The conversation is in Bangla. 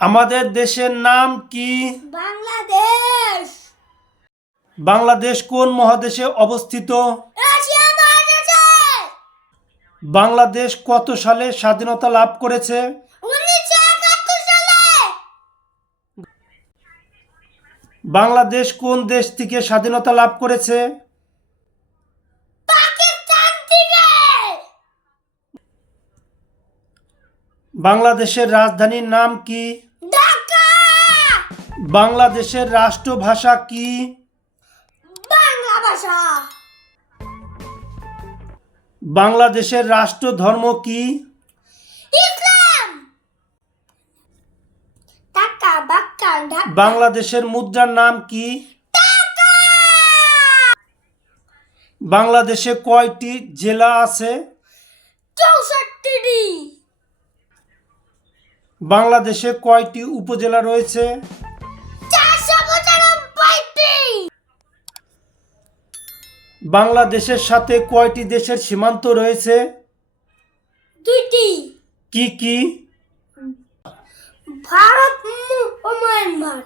আমাদের দেশের নাম কি? বাংলাদেশ। বাংলাদেশ কোন মহাদেশে অবস্থিত? রাশিয়া মহাদেশে। বাংলাদেশ কত সালে স্বাধীনতা লাভ করেছে? 1971 সালে। বাংলাদেশ কোন দেশ থেকে স্বাধীনতা লাভ করেছে? পাকিস্তান থেকে। বাংলাদেশের রাজধানীর নাম কি? ঢাকা। বাংলাদেশের রাষ্ট্রভাষা কি? বাংলা ভাষা। বাংলাদেশের রাষ্ট্র ধর্ম কি? ইসলাম। টাকা বাক্কা ঢাকা। বাংলাদেশের মুদ্রার নাম কি? টাকা। বাংলাদেশে কয়টি জেলা আছে? 64টি। বাংলাদেশে কয়টি উপজেলা রয়েছে? 495টি। বাংলাদেশের সাথে কয়টি দেশের সীমান্ত রয়েছে? 2টি। কি কি? ভারত ও মিয়ানমার।